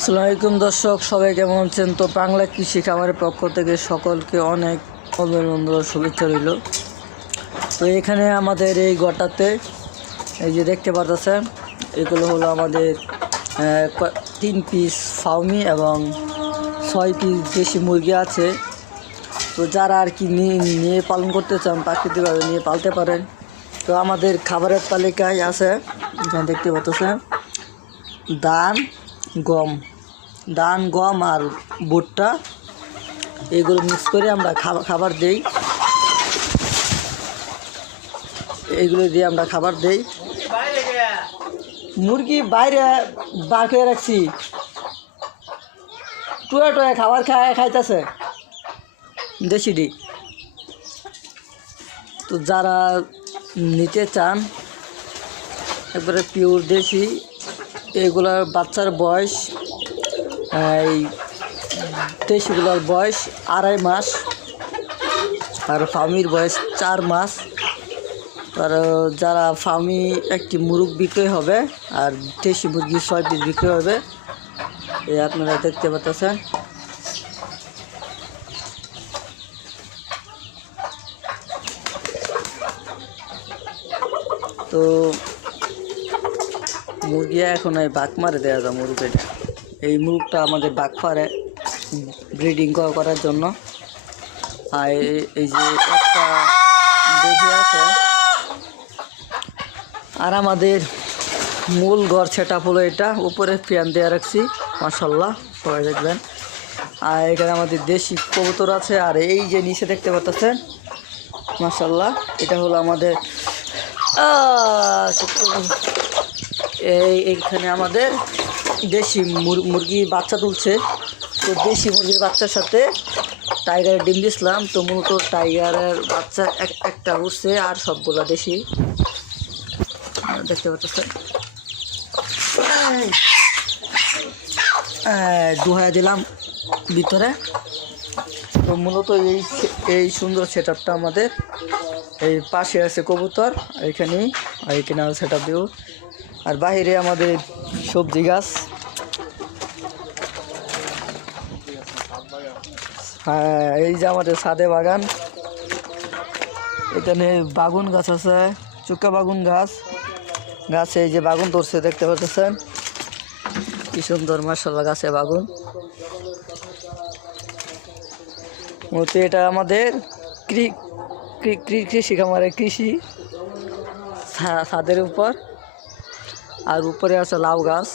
আসসালামু আলাইকুম দর্শক, সবাই কেমন আছেন? তো বাংলা কৃষি খামারের পক্ষ থেকে সকলকে অনেক অভিনন্দন ও শুভেচ্ছা রইল। তো এখানে আমাদের এই গোটাতে এই যে দেখতে পাচ্ছেন, এগুলো হলো আমাদের 3 পিস ফার্মি এবং 6 পিস দেশি মুরগি আছে। তো যারা আর কি নিয়ে পালন করতে চান, প্রাকৃতিকভাবে নিয়ে পালতে পারেন। তো আমাদের খাবারের তালিকায় আছে, এখানে দেখতে পাচ্ছেন, ধান গম আর ভুট্টা, এগুলো মিক্স করে আমরা খাবার দেই। এগুলো দিয়ে আমরা খাবার দেই। মুরগি বাইরে বার করে রাখছি, টুয়া খাবার খাইতেছে দেশিটি। তো যারা নিতে চান একবারে পিওর দেশি, এগুলার বাচ্চার বয়স, এই দেশিগুলোর বয়স 2.5 মাস আর ফার্মির বয়স 4 মাস। আর যারা ফার্মি একটি মুরগ বিক্রি হবে আর দেশি মুরগি 6 পিস বিক্রি হবে, এই আপনারা দেখতে পাচ্ছেন। তো মুরগি এখন এই বাঘ মারে দেওয়া যায় মুরগিটা। এই মুরগটা আমাদের বাঘ মারে ব্রিডিং করার জন্য। আর এই যে একটা দেখে আছে। আর আমাদের মূল ঘর সেট আপ হলো এটা, উপরে ফ্যান দেওয়া রাখছি, মাশাআল্লাহ সবাই দেখবেন। আর এখানে আমাদের দেশি কবুতর আছে। আর এই যে নিচে দেখতে পাচ্ছেন, মাশাআল্লাহ, এটা হলো আমাদের এইখানে আমাদের দেশি মুরগি বাচ্চা তুলছে। তো দেশি মুরগির বাচ্চার সাথে টাইগারের ডিম দিয়েছিলাম। তো মূলত টাইগারের বাচ্চা একটা উঠছে, আর সবগুলো দেশি দেখতে পাচ্ছেন। দুহায়া দিলাম ভিতরে। তো মূলত এই সুন্দর সেট আপটা আমাদের। এই পাশে আছে কবুতর, এইখানে সেট আপ দিব। আর বাহিরে আমাদের সবজি গাছ, এই যে আমাদের ছাদে বাগান। এখানে বাগুন গাছ আছে, চুক্কা বাগুন গাছে এই যে বাগুন ধরছে, দেখতে পাচ্ছেন কি সুন্দর, মাশাআল্লাহ গাছে বাগুন। মূলত এটা আমাদের কৃষি খামারের কৃষি ছাদের উপর। আর উপরে আছে লাউ গাছ।